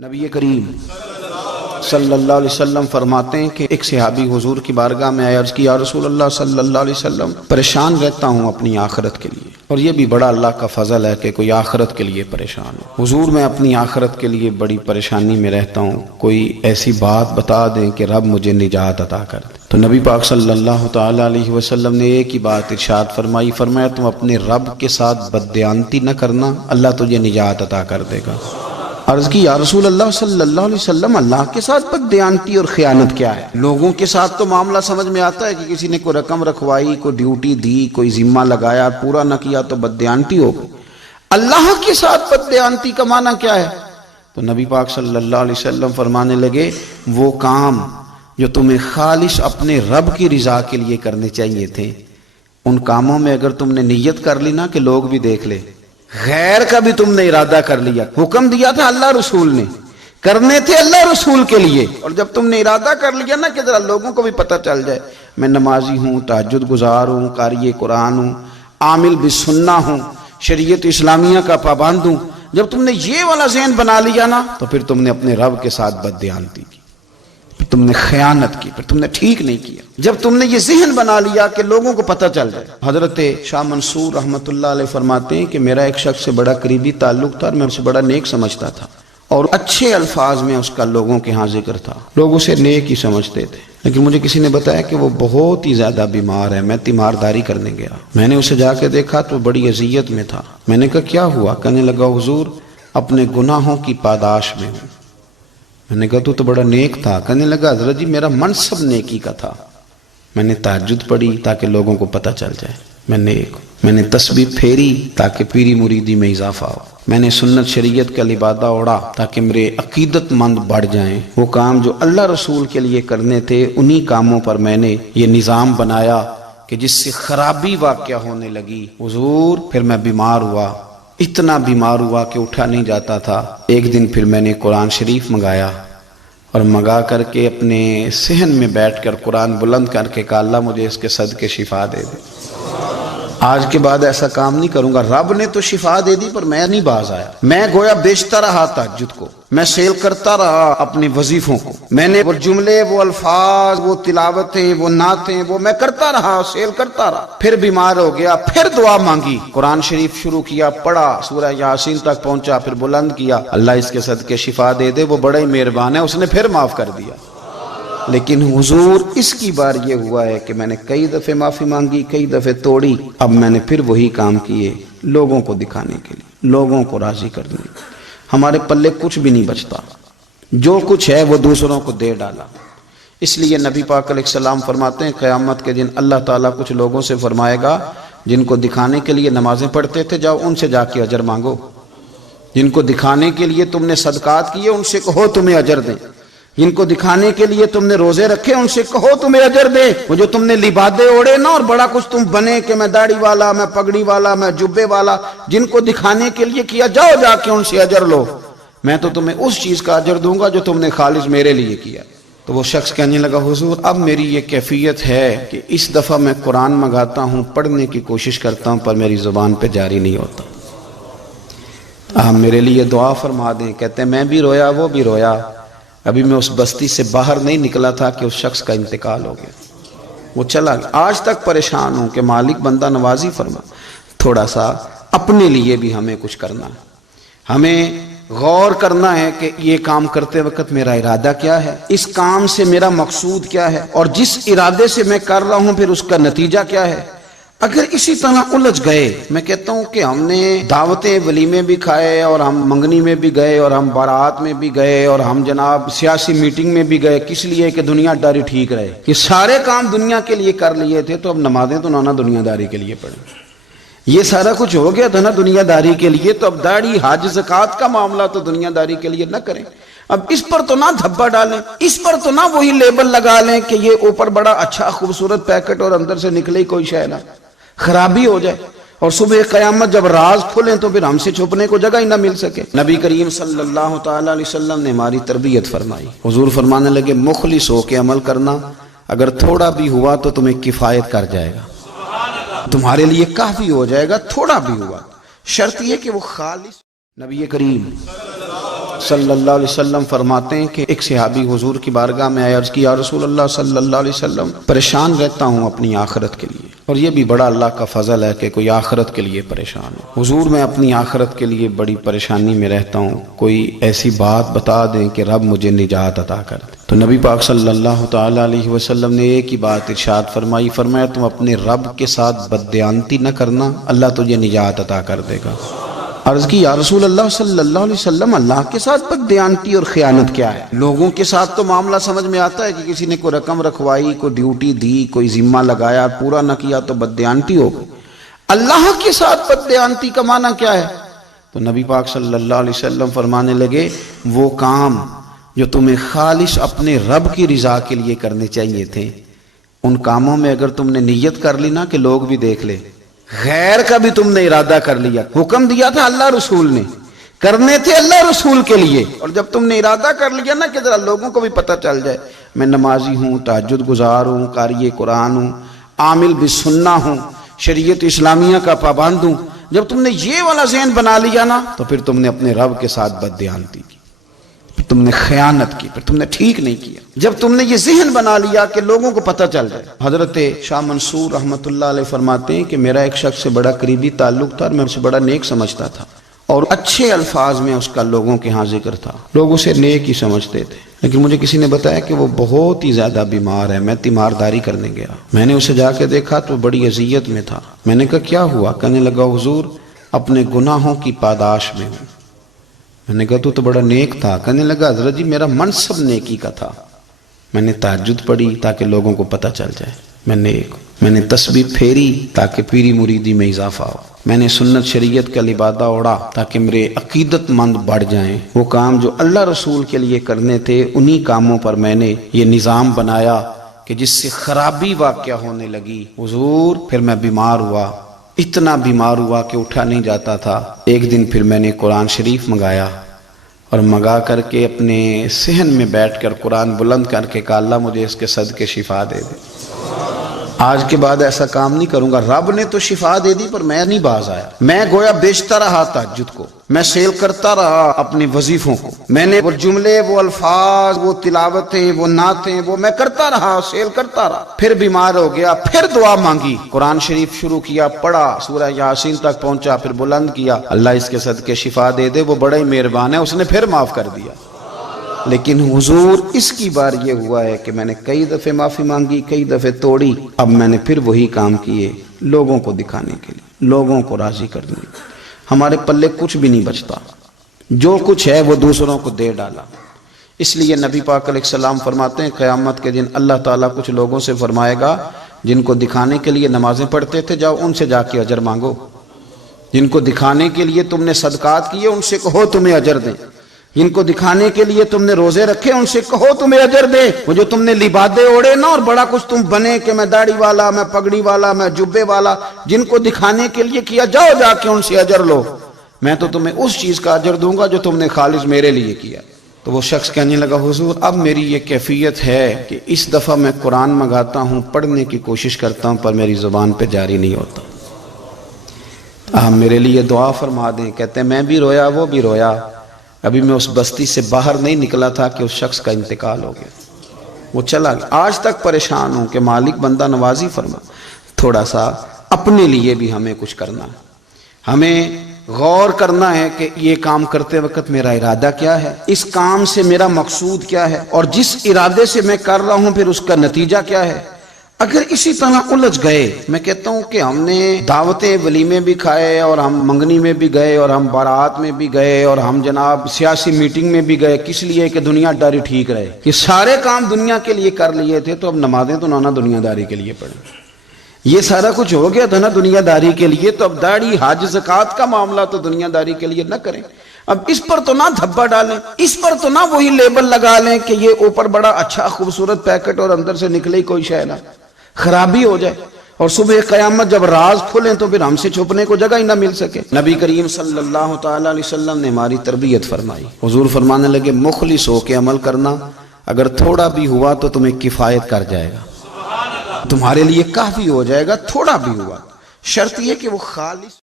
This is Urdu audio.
نبی کریم صلی اللہ علیہ وسلم فرماتے ہیں کہ ایک صحابی حضور کی بارگاہ میں آیا، عرض کی یا رسول اللہ صلی اللہ علیہ وسلم پریشان رہتا ہوں اپنی آخرت کے لیے، اور یہ بھی بڑا اللہ کا فضل ہے کہ کوئی آخرت کے لیے پریشان ہو۔ حضور میں اپنی آخرت کے لیے بڑی پریشانی میں رہتا ہوں، کوئی ایسی بات بتا دیں کہ رب مجھے نجات عطا کر دے۔ تو نبی پاک صلی اللہ تعالی علیہ وسلم نے ایک ہی بات ارشاد فرمائی، فرمایا تم اپنے رب کے ساتھ بددیانتی نہ کرنا، اللہ تجھے نجات عطا کر دے گا۔ عرض کی یا رسول اللہ صلی اللہ علیہ وسلم اللہ کے ساتھ بددیانتی اور خیانت کیا ہے؟ لوگوں کے ساتھ تو معاملہ سمجھ میں آتا ہے کہ کسی نے کوئی رقم رکھوائی، کوئی ڈیوٹی دی، کوئی ذمہ لگایا، پورا نہ کیا تو بددیانتی ہو گئی۔ اللہ کے ساتھ بددیانتی کا معنی کیا ہے؟ تو نبی پاک صلی اللہ علیہ وسلم فرمانے لگے وہ کام جو تمہیں خالص اپنے رب کی رضا کے لیے کرنے چاہیے تھے، ان کاموں میں اگر تم نے نیت کر لی نا کہ لوگ بھی دیکھ لے، غیر کا بھی تم نے ارادہ کر لیا، حکم دیا تھا اللہ رسول نے، کرنے تھے اللہ رسول کے لیے، اور جب تم نے ارادہ کر لیا نا کہ ذرا لوگوں کو بھی پتہ چل جائے میں نمازی ہوں، تہجد گزار ہوں، قاری قرآن ہوں، عامل بالسنہ ہوں، شریعت اسلامیہ کا پابند ہوں، جب تم نے یہ والا ذہن بنا لیا نا تو پھر تم نے اپنے رب کے ساتھ بددیانتی کی، پھر تم نے خیانت کی، پھر تم نے ٹھیک نہیں کیا۔ جب تم نے یہ ذہن بنا لیا کہ لوگوں کو پتہ چل جائے۔ حضرت شاہ منصور رحمۃ اللہ علیہ فرماتے ہیں کہ میرا ایک شخص سے بڑا قریبی تعلق تھا اور میں اسے بڑا نیک سمجھتا تھا، اور اچھے الفاظ میں اس کا لوگوں کے ہاں ذکر تھا، لوگ اسے نیک ہی سمجھتے تھے، لیکن مجھے کسی نے بتایا کہ وہ بہت ہی زیادہ بیمار ہے۔ میں تیمارداری کرنے گیا، میں نے اسے جا کے دیکھا تو بڑی اذیت میں تھا۔ میں نے کہا کیا ہوا؟ کہنے لگا حضور اپنے گناہوں کی پاداش میں ہوں۔ میں نے کہا تو بڑا نیک تھا۔ کہنے لگا حضرت جی میرا منصب نیکی کا تھا، میں نے تہجد پڑھی تاکہ لوگوں کو پتہ چل جائے میں نیک ہوں، میں نے تسبیح پھیری تاکہ پیری مریدی میں اضافہ ہو، میں نے سنت شریعت کا لبادہ اوڑا تاکہ میرے عقیدت مند بڑھ جائیں۔ وہ کام جو اللہ رسول کے لیے کرنے تھے انہی کاموں پر میں نے یہ نظام بنایا کہ جس سے خرابی واقع ہونے لگی۔ حضور پھر میں بیمار ہوا، اتنا بیمار ہوا کہ اٹھا نہیں جاتا تھا۔ ایک دن پھر میں نے قرآن شریف منگایا، اور منگا کر کے اپنے صحن میں بیٹھ کر قرآن بلند کر کے کہا اللہ مجھے اس کے صدقے شفا دے دے۔ آج کے بعد ایسا کام نہیں کروں گا۔ رب نے تو شفا دے دی پر میں نہیں باز آیا، میں گویا بیچتا رہا تہجد کو، میں سیل کرتا رہا اپنے وظیفوں کو، میں نے وہ جملے، وہ الفاظ، وہ تلاوتیں، وہ نعتیں، وہ میں کرتا رہا، سیل کرتا رہا۔ پھر بیمار ہو گیا، پھر دعا مانگی، قرآن شریف شروع کیا، پڑھا، سورہ یاسین تک پہنچا، پھر بلند کیا اللہ اس کے صدقے شفا دے دے، وہ بڑا ہی مہربان ہے، اس نے پھر معاف کر دیا۔ لیکن حضور اس کی بار یہ ہوا ہے کہ میں نے کئی دفعہ معافی مانگی، کئی دفعہ توڑی، اب میں نے پھر وہی کام کیے لوگوں کو دکھانے کے لیے، لوگوں کو راضی کرنے کے لیے۔ ہمارے پلے کچھ بھی نہیں بچتا، جو کچھ ہے وہ دوسروں کو دے ڈالا۔ اس لیے نبی پاک علیہ السلام فرماتے ہیں قیامت کے دن اللہ تعالیٰ کچھ لوگوں سے فرمائے گا جن کو دکھانے کے لیے نمازیں پڑھتے تھے جاؤ ان سے جا کے اجر مانگو، جن کو دکھانے کے لیے تم نے صدقات کیے ان سے کہو تمہیں اجر دیں، جن کو دکھانے کے لیے تم نے روزے رکھے ان سے کہو تمہیں اجر دے۔ وہ جو تم نے لبادے اوڑے نا اور بڑا کچھ تم بنے کہ میں داڑھی والا، میں پگڑی والا، میں جبے والا، جن کو دکھانے کے لیے کیا جاؤ جا کے ان سے اجر لو، میں تو تمہیں اس چیز کا اجر دوں گا جو تم نے خالص میرے لیے کیا۔ تو وہ شخص کہنے لگا حضور اب میری یہ کیفیت ہے کہ اس دفعہ میں قرآن منگاتا ہوں، پڑھنے کی کوشش کرتا ہوں پر میری زبان پہ جاری نہیں ہوتا، آپ میرے لیے دعا فرما دیں۔ کہتے ہیں میں بھی رویا، وہ بھی رویا، ابھی میں اس بستی سے باہر نہیں نکلا تھا کہ اس شخص کا انتقال ہو گیا، وہ چلا گیا۔ آج تک پریشان ہوں کہ مالک بندہ نوازی فرما، تھوڑا سا اپنے لیے بھی ہمیں کچھ کرنا ہے، ہمیں غور کرنا ہے کہ یہ کام کرتے وقت میرا ارادہ کیا ہے، اس کام سے میرا مقصود کیا ہے، اور جس ارادے سے میں کر رہا ہوں پھر اس کا نتیجہ کیا ہے۔ اگر اسی طرح الجھ گئے، میں کہتا ہوں کہ ہم نے دعوتیں ولیمے بھی کھائے اور ہم منگنی میں بھی گئے اور ہم بارات میں بھی گئے اور ہم جناب سیاسی میٹنگ میں بھی گئے، کس لیے کہ دنیا داری ٹھیک رہے، یہ سارے کام دنیا کے لیے کر لیے تھے تو اب نمازیں تو نہ دنیا داری کے لیے پڑھیں، یہ سارا کچھ ہو گیا تھا نا دنیا داری کے لیے، تو اب داڑھی حج زکوٰۃ کا معاملہ تو دنیا داری کے لیے نہ کریں۔ اب اس پر تو نہ دھبا ڈالیں، اس پر تو نہ وہی لیبل لگا لیں کہ یہ اوپر بڑا اچھا خوبصورت پیکٹ اور اندر سے نکلے ہی کوئی شے نہ، خرابی ہو جائے اور صبح قیامت جب راز کھلیں تو پھر ہم سے چھپنے کو جگہ ہی نہ مل سکے۔ نبی کریم صلی اللہ تعالی علیہ وسلم نے ہماری تربیت فرمائی، حضور فرمانے لگے مخلص ہو کے عمل کرنا، اگر تھوڑا بھی ہوا تو تمہیں کفایت کر جائے گا، تمہارے لیے کافی ہو جائے گا، تھوڑا بھی ہوا، شرط یہ کہ وہ خالص۔ نبی کریم صلی اللہ علیہ وسلم فرماتے ہیں کہ ایک صحابی حضور کی بارگاہ میں آئے، عرض کی یا رسول اللہ صلی اللہ علیہ وسلم پریشان رہتا ہوں اپنی آخرت کے لیے، اور یہ بھی بڑا اللہ کا فضل ہے کہ کوئی آخرت کے لیے پریشان ہو۔ حضور میں اپنی آخرت کے لیے بڑی پریشانی میں رہتا ہوں، کوئی ایسی بات بتا دیں کہ رب مجھے نجات عطا کر دے۔ تو نبی پاک صلی اللہ تعالی علیہ وسلم نے ایک ہی بات ارشاد فرمائی، فرمایا تم اپنے رب کے ساتھ بددیانتی نہ کرنا، اللہ تجھے نجات عطا کر دے گا۔ عرض کی یا رسول اللہ صلی اللہ علیہ وسلم اللہ کے ساتھ بددیانتی اور خیانت کیا ہے؟ لوگوں کے ساتھ تو معاملہ سمجھ میں آتا ہے کہ کسی نے کوئی رقم رکھوائی، کوئی ڈیوٹی دی، کوئی ذمہ لگایا، پورا نہ کیا تو بددیانتی ہو گئی۔ اللہ کے ساتھ بددیانتی کا معنی کیا ہے؟ تو نبی پاک صلی اللہ علیہ وسلم فرمانے لگے وہ کام جو تمہیں خالص اپنے رب کی رضا کے لیے کرنے چاہیے تھے، ان کاموں میں اگر تم نے نیت کر لی نا کہ لوگ بھی دیکھ لے، غیر کا بھی تم نے ارادہ کر لیا، حکم دیا تھا اللہ رسول نے، کرنے تھے اللہ رسول کے لیے، اور جب تم نے ارادہ کر لیا نا کہ ذرا لوگوں کو بھی پتہ چل جائے میں نمازی ہوں، تہجد گزار ہوں، قاری قرآن ہوں، عامل بالسنہ ہوں، شریعت اسلامیہ کا پابند ہوں، جب تم نے یہ والا ذہن بنا لیا نا تو پھر تم نے اپنے رب کے ساتھ بددیانتی کی، پھر تم نے خیانت کی، پھر تم نے ٹھیک نہیں کیا۔ جب تم نے یہ ذہن بنا لیا کہ لوگوں کو پتہ چل جائے۔ حضرت شاہ منصور رحمۃ اللہ علیہ فرماتے ہیں کہ میرا ایک شخص سے بڑا قریبی تعلق تھا اور میں اسے بڑا نیک سمجھتا تھا، اور اچھے الفاظ میں اس کا لوگوں کے ہاں ذکر تھا، لوگ اسے نیک ہی سمجھتے تھے، لیکن مجھے کسی نے بتایا کہ وہ بہت ہی زیادہ بیمار ہے۔ میں تیمارداری کرنے گیا، میں نے اسے جا کے دیکھا تو بڑی اذیت میں تھا۔ میں نے کہا کیا ہوا؟ کہنے لگا حضور اپنے گناہوں کی پاداش میں ہوں۔ میں نے کہا تو بڑا نیک تھا۔ کہنے لگا حضرت جی میرا منصب نیکی کا تھا، میں نے تہجد پڑھی تاکہ لوگوں کو پتہ چل جائے میں نیک ہوں، میں نے تسبیح پھیری تاکہ پیری مریدی میں اضافہ ہو، میں نے سنت شریعت کا لبادہ اوڑا تاکہ میرے عقیدت مند بڑھ جائیں۔ وہ کام جو اللہ رسول کے لیے کرنے تھے انہی کاموں پر میں نے یہ نظام بنایا کہ جس سے خرابی واقع ہونے لگی۔ حضور پھر میں بیمار ہوا، اتنا بیمار ہوا کہ اٹھا نہیں جاتا تھا۔ ایک دن پھر میں نے قرآن شریف منگایا اور منگا کر کے اپنے صحن میں بیٹھ کر قرآن بلند کر کے کہا اللہ مجھے اس کے صدقے شفا دے دے، آج کے بعد ایسا کام نہیں کروں گا۔ رب نے تو شفا دے دی پر میں نہیں باز آیا، میں گویا بیچتا رہا تہجد کو، میں سیل کرتا رہا اپنے وظیفوں کو، میں نے وہ جملے، وہ الفاظ، وہ تلاوتیں، وہ نعتیں وہ میں کرتا رہا، سیل کرتا رہا۔ پھر بیمار ہو گیا، پھر دعا مانگی، قرآن شریف شروع کیا، پڑھا، سورہ یاسین تک پہنچا، پھر بلند کیا، اللہ اس کے صدقے شفا دے دے، وہ بڑا ہی مہربان ہے، اس نے پھر معاف کر دیا۔ لیکن حضور اس کی بار یہ ہوا ہے کہ میں نے کئی دفعہ معافی مانگی، کئی دفعہ توڑی، اب میں نے پھر وہی کام کیے لوگوں کو دکھانے کے لیے، لوگوں کو راضی کرنے کے لیے۔ ہمارے پلے کچھ بھی نہیں بچتا، جو کچھ ہے وہ دوسروں کو دے ڈالا۔ اس لیے نبی پاک علیہ السلام فرماتے ہیں قیامت کے دن اللہ تعالیٰ کچھ لوگوں سے فرمائے گا جن کو دکھانے کے لیے نمازیں پڑھتے تھے جاؤ ان سے جا کے اجر مانگو، جن کو دکھانے کے لیے تم نے صدقات کیے ان سے کہو تمہیں اجر دیں، جن کو دکھانے کے لیے تم نے روزے رکھے ان سے کہو تمہیں اجر دے۔ وہ جو تم نے لبادے اوڑے نا اور بڑا کچھ تم بنے کہ میں داڑھی والا، میں پگڑی والا، میں جبے والا، جن کو دکھانے کے لیے کیا جاؤ جا کے ان سے اجر لو، میں تو تمہیں اس چیز کا اجر دوں گا جو تم نے خالص میرے لیے کیا۔ تو وہ شخص کہنے لگا حضور اب میری یہ کیفیت ہے کہ اس دفعہ میں قرآن منگاتا ہوں، پڑھنے کی کوشش کرتا ہوں پر میری زبان پہ جاری نہیں ہوتا، آپ میرے لیے دعا فرما دیں۔ کہتے ہیں میں بھی رویا، وہ بھی رویا، ابھی میں اس بستی سے باہر نہیں نکلا تھا کہ اس شخص کا انتقال ہو گیا، وہ چلا گیا۔ آج تک پریشان ہوں کہ مالک بندہ نوازی فرما، تھوڑا سا اپنے لیے بھی ہمیں کچھ کرنا ہے، ہمیں غور کرنا ہے کہ یہ کام کرتے وقت میرا ارادہ کیا ہے، اس کام سے میرا مقصود کیا ہے، اور جس ارادے سے میں کر رہا ہوں پھر اس کا نتیجہ کیا ہے۔ اگر اسی طرح الجھ گئے، میں کہتا ہوں کہ ہم نے دعوتیں ولیمے بھی کھائے اور ہم منگنی میں بھی گئے اور ہم بارات میں بھی گئے اور ہم جناب سیاسی میٹنگ میں بھی گئے، کس لیے کہ دنیا داری ٹھیک رہے، یہ سارے کام دنیا کے لیے کر لیے تھے تو اب نمازیں تو نانا دنیا داری کے لیے پڑھیں، یہ سارا کچھ ہو گیا تھا نا دنیا داری کے لیے، تو اب داڑھی حج زکوٰۃ کا معاملہ تو دنیا داری کے لیے نہ کریں، اب اس پر تو نہ دھبا ڈالیں، اس پر تو نہ وہی لیبل لگا لیں کہ یہ اوپر بڑا اچھا خوبصورت پیکٹ اور اندر سے نکلے کوئی شے نہ، خرابی ہو جائے اور صبح قیامت جب راز کھلیں تو پھر ہم سے چھپنے کو جگہ ہی نہ مل سکے۔ نبی کریم صلی اللہ تعالی علیہ وسلم نے ہماری تربیت فرمائی، حضور فرمانے لگے مخلص ہو کے عمل کرنا، اگر تھوڑا بھی ہوا تو تمہیں کفایت کر جائے گا، تمہارے لیے کافی ہو جائے گا، تھوڑا بھی ہوا، شرط یہ کہ وہ خالص